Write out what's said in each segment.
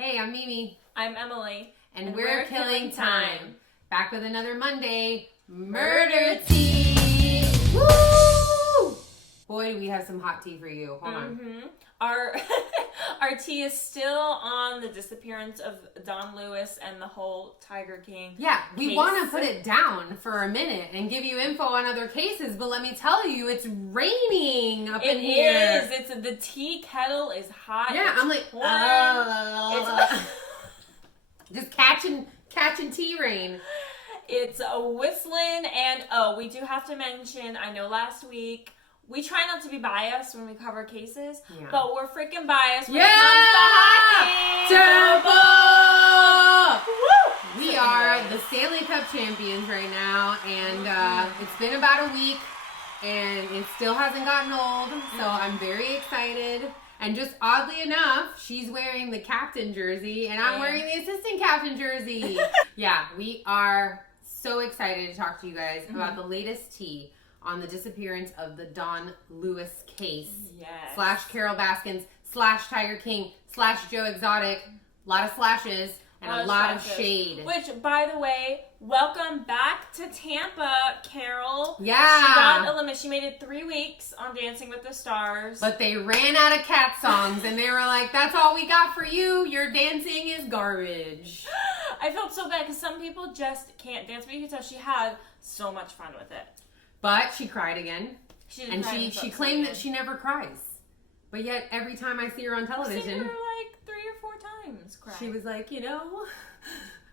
Hey, I'm Mimi. I'm Emily. And we're Killing Time. Back with another Monday Murder Tea. Woo! Boy, do we have some hot tea for you. Hold on. Our tea is still on the disappearance of Don Lewis and the whole Tiger King. Yeah, we case. want to put it down for a minute and give you info on other cases, but let me tell you, it's raining up in here. It is. The tea kettle is hot. Yeah, it's I'm like, just catching tea rain. It's a whistling, and we do have to mention, I know last week, we try not to be biased when we cover cases, but we're freaking biased when it comes to hockey. Tampa! We are the Stanley Cup champions right now, and it's been about a week, and it still hasn't gotten old, so I'm very excited. And just oddly enough, she's wearing the captain jersey, and I'm wearing the assistant captain jersey. Yeah, we are so excited to talk to you guys about the latest tea on the disappearance of the Don Lewis case. Yes. / Carol Baskins / Tiger King / Joe Exotic. A lot of slashes and a lot of shade. Which, by the way, welcome back to Tampa, Carol. Yeah. She got eliminated. She made it 3 weeks on Dancing with the Stars. But they ran out of cat songs, and they were like, that's all we got for you. Your dancing is garbage. I felt so bad because some people just can't dance, but you can tell she had so much fun with it. But she cried again. She claimed that she never cries. But yet, every time I see her on television... I've seen her like 3 or 4 times cry. She was like,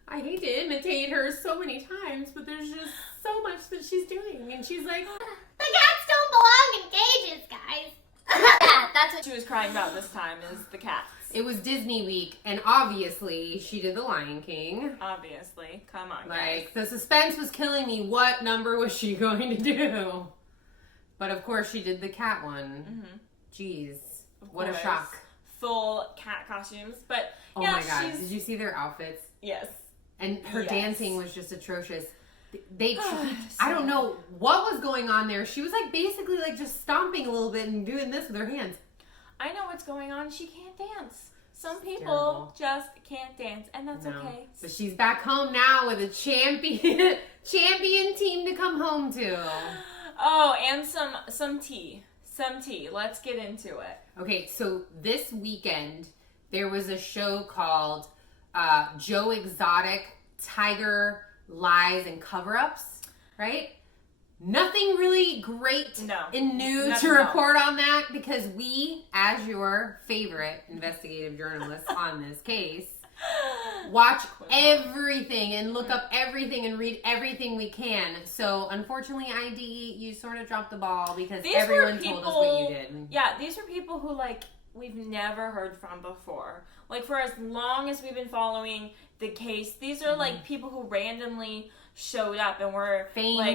I hate to imitate her so many times, but there's just so much that she's doing. And she's like... The cats don't belong in cages, guys. That's what she was crying about this time, is the cats. It was Disney week, and obviously, she did The Lion King. Obviously. Come on, guys. The suspense was killing me. What number was she going to do? But of course, she did the cat one. Jeez. What a shock. Full cat costumes. But, oh my God. Did you see their outfits? Yes. And her dancing was just atrocious. I don't know what was going on there. She was like basically like just stomping a little bit and doing this with her hands. I know what's going on. She can't dance. Some people just can't dance, and that's okay. But she's back home now with a champion team to come home to. Oh, and some tea. Some tea. Let's get into it. Okay, so this weekend there was a show called Joe Exotic, Tiger Lies and Cover-Ups, right? Nothing really great and new to report on that because we, as your favorite investigative journalists on this case, watch everything and look up everything and read everything we can. So, unfortunately, ID, you sort of dropped the ball because everyone told us what you did. Yeah, these were people who, we've never heard from before. For as long as we've been following the case, these are, people who randomly showed up and were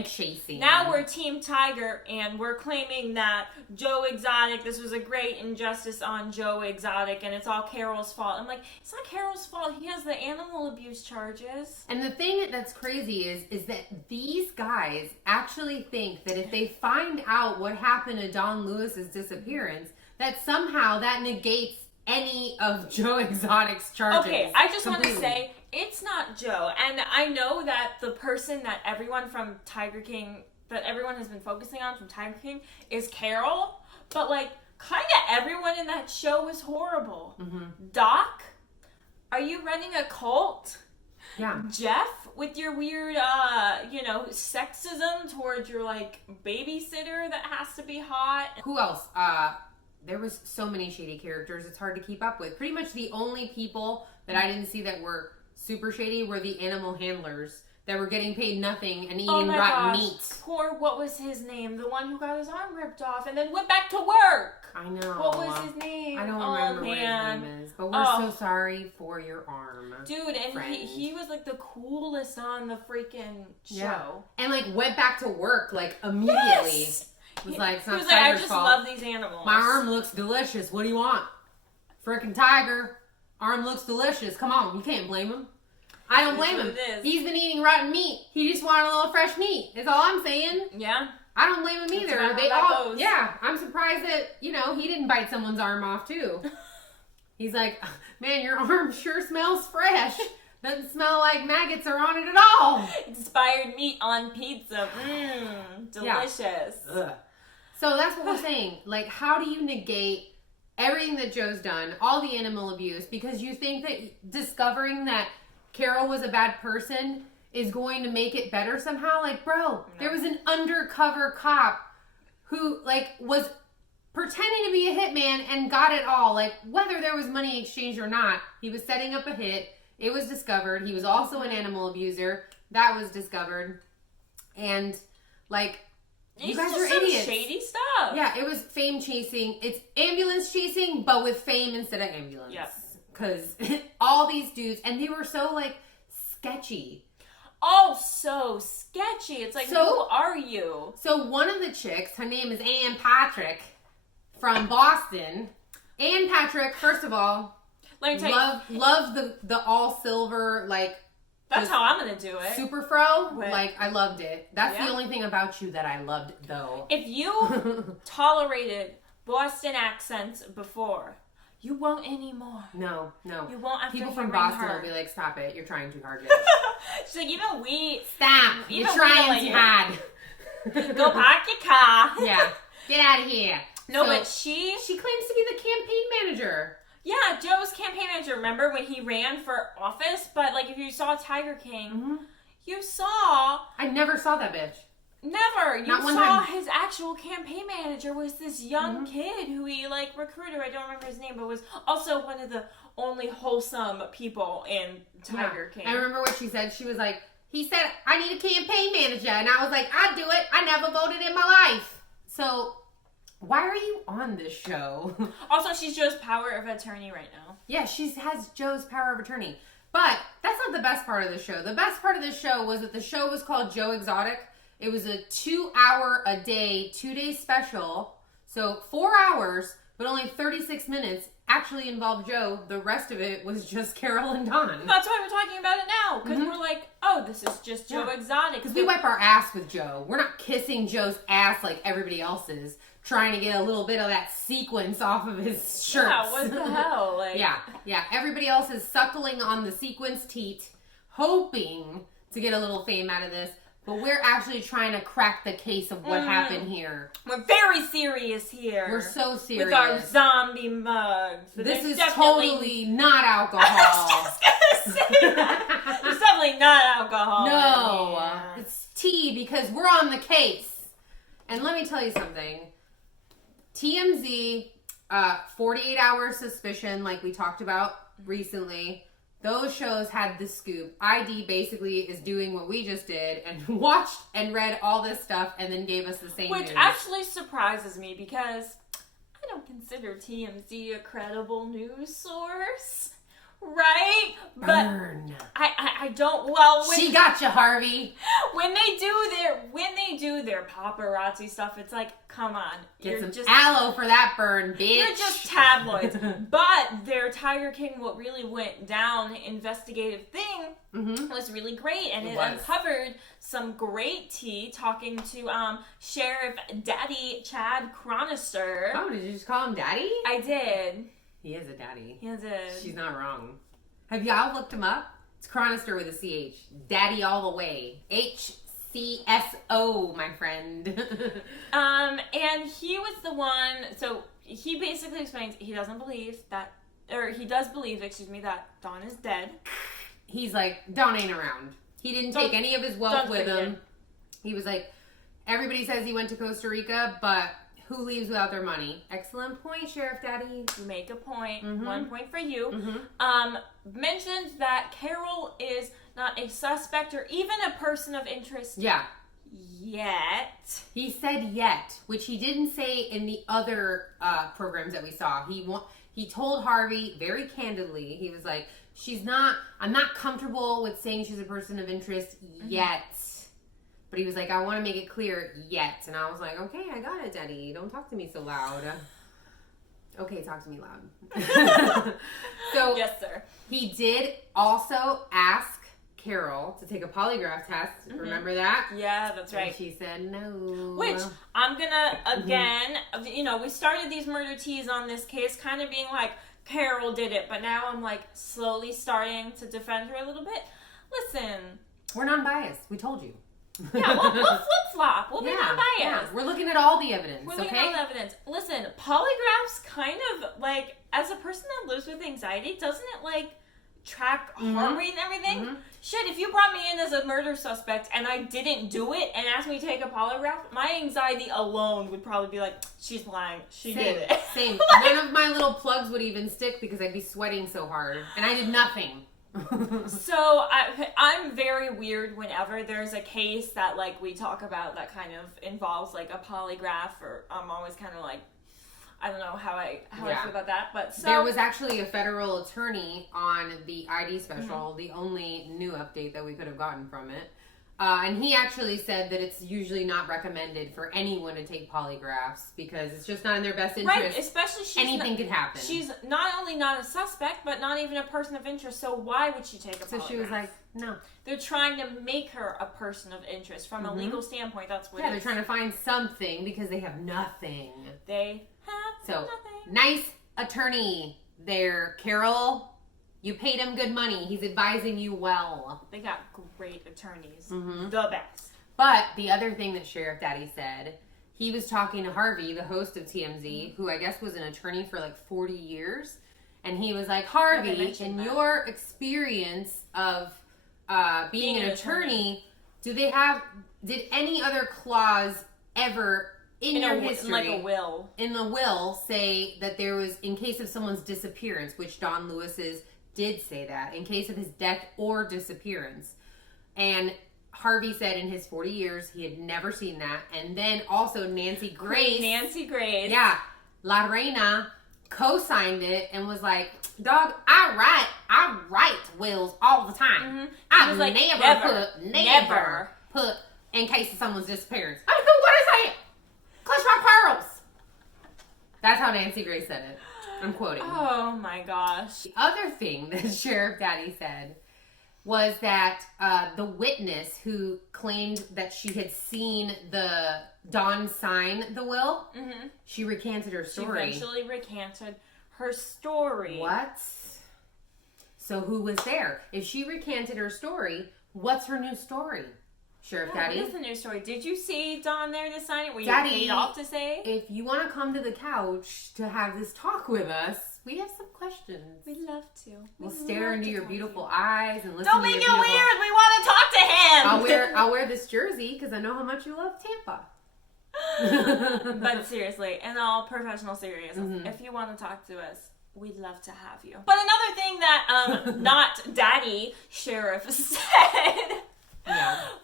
chasing. Now we're Team Tiger and we're claiming that Joe Exotic, this was a great injustice on Joe Exotic and it's all Carol's fault. I'm like, it's not Carol's fault. He has the animal abuse charges. And the thing that's crazy is that these guys actually think that if they find out what happened to Don Lewis's disappearance, that somehow that negates any of Joe Exotic's charges. Okay, I just want to say, it's not Joe. And I know that the person that everyone from Tiger King, that everyone has been focusing on from Tiger King is Carol. But, kind of everyone in that show was horrible. Doc, are you running a cult? Yeah. Jeff, with your weird, sexism towards your, babysitter that has to be hot. Who else? There was so many shady characters, it's hard to keep up with. Pretty much the only people that I didn't see that were super shady were the animal handlers that were getting paid nothing and eating rotten meat. Poor, what was his name? The one who got his arm ripped off and then went back to work. I know. What was his name? I don't remember what his name is. But we're so sorry for your arm. Dude, and he was the coolest on the freaking show. Yeah. And went back to work immediately. Yes! It's not Tiger's fault. I just love these animals. My arm looks delicious. What do you want? Frickin' Tiger. Arm looks delicious. Come on. You can't blame him. I don't blame him. He's been eating rotten meat. He just wanted a little fresh meat. That's all I'm saying. Yeah. I don't blame him either. They all goes. Yeah. I'm surprised that, he didn't bite someone's arm off too. He's like, man, your arm sure smells fresh. Doesn't smell like maggots are on it at all. Expired meat on pizza. Mmm, delicious. Yeah. So that's what we're saying. Like, how do you negate everything that Joe's done, all the animal abuse, because you think that discovering that Carol was a bad person is going to make it better somehow? Like, bro, there was an undercover cop who, like, was pretending to be a hitman and got it all. Like, whether there was money exchanged or not, he was setting up a hit. It was discovered. He was also an animal abuser. That was discovered. And, like, you guys are idiots. Shady stuff. Yeah, it was fame chasing. It's ambulance chasing, but with fame instead of ambulance. Yep. Because all these dudes, and they were so, like, sketchy. Oh, so sketchy. It's like, who are you? So one of the chicks, her name is Ann Patrick from Boston. Ann Patrick, first of all, Let me tell you. love the all silver, like, that's how I'm going to do it. Super fro. With, like, I loved it. That's the only thing about you that I loved, though. If you tolerated Boston accents before, you won't anymore. No. You won't after people from hearing Boston her. will be like, stop it. You're trying too hard. She's like, even we... Stop. You're trying too hard. Go park your car. Yeah. Get out of here. No, So, but she claims to be the campaign manager. Yeah, Joe's campaign manager. Remember when he ran for office? But, like, if you saw Tiger King, you saw... I never saw that bitch. Never. You Not one saw time. his actual campaign manager was this young kid who he, like, recruited. I don't remember his name, but was also one of the only wholesome people in Tiger King. I remember what she said. She was like, he said, I need a campaign manager. And I was like, I'd do it. I never voted in my life. So... why are you on this show? Also, she's Joe's power of attorney right now. Yeah, she has Joe's power of attorney. But that's not the best part of the show. The best part of the show was that the show was called Joe Exotic. It was a 2-hour-a-day, 2-day special. So 4 hours, but only 36 minutes actually involved Joe. The rest of it was just Carol and Don. That's why we're talking about it now. Because we're like, oh, this is just Joe Exotic. Because we wipe our ass with Joe. We're not kissing Joe's ass like everybody else's, trying to get a little bit of that sequence off of his shirts. Yeah, what the hell? Like, yeah. Everybody else is suckling on the sequence teat, hoping to get a little fame out of this. But we're actually trying to crack the case of what happened here. We're very serious here. We're so serious. With our zombie mugs. This is totally not alcohol. I was just gonna say that. It's definitely not alcohol. No. It's tea because we're on the case. And let me tell you something. TMZ, 48 Hour Suspicion, like we talked about recently, those shows had the scoop. ID basically is doing what we just did and watched and read all this stuff and then gave us the same Which news. actually surprises me because I don't consider TMZ a credible news source. Right? Burn. But I don't. Well, She got you, Harvey. When they do their paparazzi stuff, it's like, come on, Get some just aloe for that burn, bitch. you're just tabloids. But their Tiger King, what really went down, investigative thing was really great, and it uncovered some great tea. Talking to Sheriff Daddy Chad Chronister. Oh, did you just call him Daddy? I did. He is a daddy. He did. She's not wrong. Have y'all looked him up? It's Chronister with a CH. Daddy all the way. HCSO, my friend. And he was the one, so he basically explains he doesn't believe that, or he does believe, that Don is dead. He's like, Don ain't around. He didn't take any of his wealth with him. He was like, everybody says he went to Costa Rica, but who leaves without their money? Excellent point, Sheriff Daddy. You make a point. 1 point for you. Mentioned that Carol is not a suspect or even a person of interest. Yeah. Yet. He said yet, which he didn't say in the other programs that we saw. He told Harvey very candidly, he was like, I'm not comfortable with saying she's a person of interest yet. But he was like, I want to make it clear yet. And I was like, okay, I got it, Daddy. Don't talk to me so loud. Okay, talk to me loud. So yes, sir. He did also ask Carol to take a polygraph test. Remember that? Yeah, that's right. And she said no. Which, I'm gonna, again, we started these murder teas on this case kind of being like, Carol did it, but now I'm like slowly starting to defend her a little bit. Listen, we're non-biased. We told you. Yeah, we'll flip-flop. We'll be non-biased. Yeah. We're looking at all the evidence, We're looking at all the evidence. Listen, polygraphs kind of, like, as a person that lives with anxiety, doesn't it, like, track heart rate and everything? Mm-hmm. Shit, if you brought me in as a murder suspect and I didn't do it and asked me to take a polygraph, my anxiety alone would probably be like, she's lying. She did it. Same. None of my little plugs would even stick because I'd be sweating so hard. And I did nothing. So I'm very weird whenever there's a case that like we talk about that kind of involves like a polygraph, or I'm always kind of like, I don't know how I feel about that. But so there was actually a federal attorney on the ID special, the only new update that we could have gotten from it. And he actually said that it's usually not recommended for anyone to take polygraphs because it's just not in their best interest. Right, especially anything could happen. She's not only not a suspect, but not even a person of interest. So why would she take a polygraph? So she was like, no. They're trying to make her a person of interest from a legal standpoint. That's what. Yeah, they're trying to find something because they have nothing. They have nothing. Nice attorney there, Carol. You paid him good money. He's advising you well. They got great attorneys. The best. But the other thing that Sheriff Daddy said, he was talking to Harvey, the host of TMZ, who I guess was an attorney for like 40 years. And he was like, Harvey, in your experience of being an attorney, did any other clause ever in your history, like a will, in the will, say that there was, in case of someone's disappearance, which Don Lewis's did say that, in case of his death or disappearance. And Harvey said in his 40 years he had never seen that. And then also Nancy Grace. Yeah. La Reina co-signed it and was like, dog, I write wills all the time. I've like, never put in case of someone's disappearance. I mean, what is that? Clutch my pearls. That's how Nancy Grace said it. I'm quoting. Oh my gosh. The other thing that Sheriff Daddy said was that the witness who claimed that she had seen the Dawn sign the will, she recanted her story. She eventually recanted her story. What? So who was there? If she recanted her story, what's her new story? Sheriff Daddy? What is the new story? Did you see Dawn there to sign it? Were you Daddy, paid off to say? If you want to come to the couch to have this talk with us, we have some questions. We'd love to. We'll stare into your beautiful eyes and listen Don't to make your it beautiful... weird. We want to talk to him. I'll wear this jersey because I know how much you love Tampa. But seriously, in all professional seriousness, if you want to talk to us, we'd love to have you. But another thing that not Daddy Sheriff said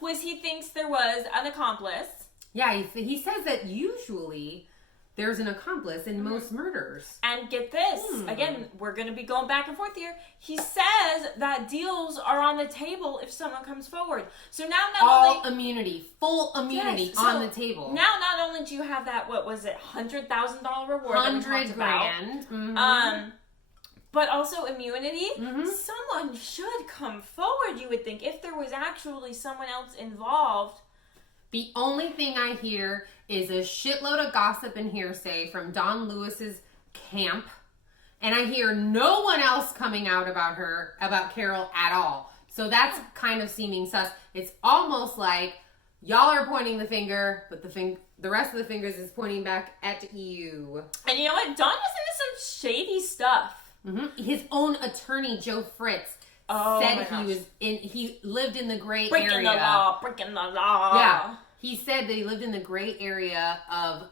was he thinks there was an accomplice. Yeah, he says that usually there's an accomplice in most murders. And get this, again, we're going to be going back and forth here. He says that deals are on the table if someone comes forward. So now full immunity on the table. Now not only do you have that, what was it, $100,000 reward $100,000. But also immunity. Someone should come forward, you would think, if there was actually someone else involved. The only thing I hear is a shitload of gossip and hearsay from Don Lewis's camp. And I hear no one else coming out about Carol at all. So that's kind of seeming sus. It's almost like y'all are pointing the finger, but the rest of the fingers is pointing back at you. And you know what? Don was into some shady stuff. His own attorney, Joe Fritz, said he lived in the gray area. Breaking the law. Yeah. He said that he lived in the gray area of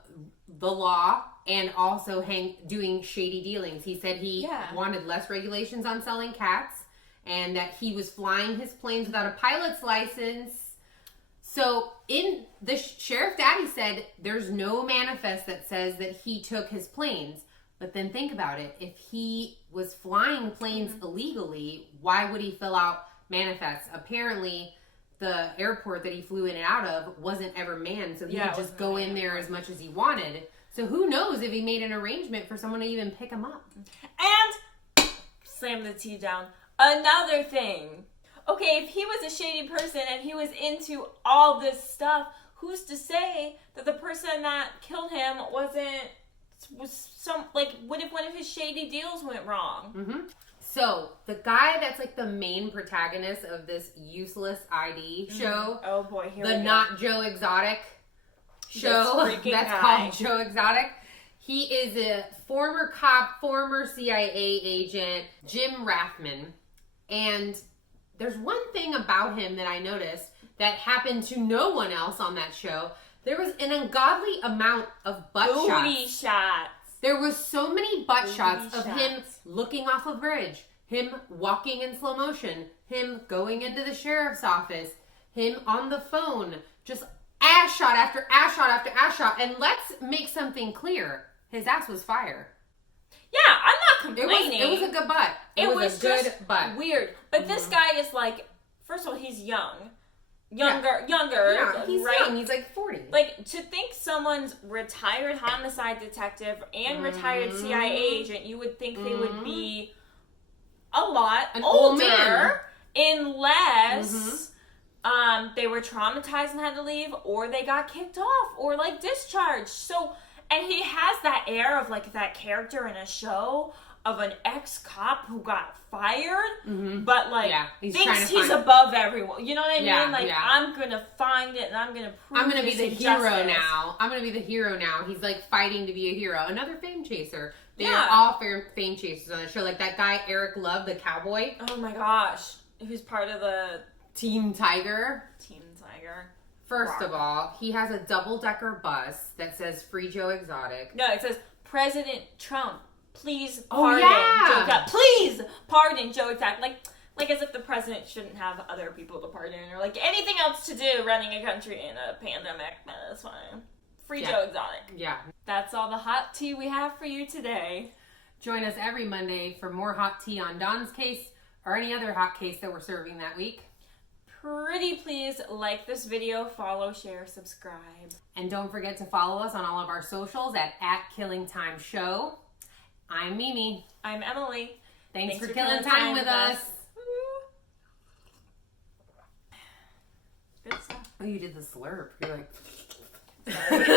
the law and also doing shady dealings. He said he wanted less regulations on selling cats and that he was flying his planes without a pilot's license. So in the Sheriff Daddy said there's no manifest that says that he took his planes. But then think about it. If he was flying planes illegally, why would he fill out manifests? Apparently, the airport that he flew in and out of wasn't ever manned, so he could just go in there as much as he wanted. So who knows if he made an arrangement for someone to even pick him up. And slam the tea down. Another thing. Okay, if he was a shady person and he was into all this stuff, who's to say that the person that killed him wasn't was what if one of his shady deals went wrong? Mm-hmm. So, the guy that's like the main protagonist of this useless ID show, Oh boy, here we the go. Not Joe Exotic show that's called Joe Exotic. He is a former cop, former CIA agent, Jim Rathman. And there's one thing about him that I noticed that happened to no one else on that show. There was an ungodly amount of butt Booty shots. shots. There was so many butt Booty shots of him shots. looking off a bridge, him walking in slow motion, him going into the sheriff's office, him on the phone, just ass shot after ass shot after ass shot. And let's make something clear. His ass was fire. Yeah, I'm not complaining. It was a good butt. It was a good just butt. Weird. But this guy is like, first of all, he's younger, Yeah, he's right? young. He's like 40. Like, to think someone's retired homicide detective and retired CIA agent, you would think they would be a lot An old man. older, unless they were traumatized and had to leave, or they got kicked off, or like discharged. So, and he has that air of like that character in a show of an ex-cop who got fired, but like thinks he's above everyone. You know what I mean? Like, I'm gonna find it and I'm gonna prove I'm gonna be this the hero injustice. now. I'm gonna be the hero now. He's like fighting to be a hero. Another fame chaser. They Yeah. are all fame chasers on the show. Like that guy Eric Love, the cowboy, Oh my gosh. Who's part of the Team Tiger. Team Tiger? First of all, he has a double-decker bus that says "Free Joe Exotic." No, it says President Trump. Please Oh, pardon yeah. Joe Exotic. Please pardon Joe Exotic. Like as if the president shouldn't have other people to pardon or like anything else to do running a country in a pandemic. That's fine. Free Joe Exotic. Yeah. That's all the hot tea we have for you today. Join us every Monday for more hot tea on Don's case or any other hot case that we're serving that week. Pretty please like this video, follow, share, subscribe. And don't forget to follow us on all of our socials at @KillingTime Show. I'm Mimi. I'm Emily. Thanks for killing time with us. Good stuff. Oh, you did the slurp. You're like...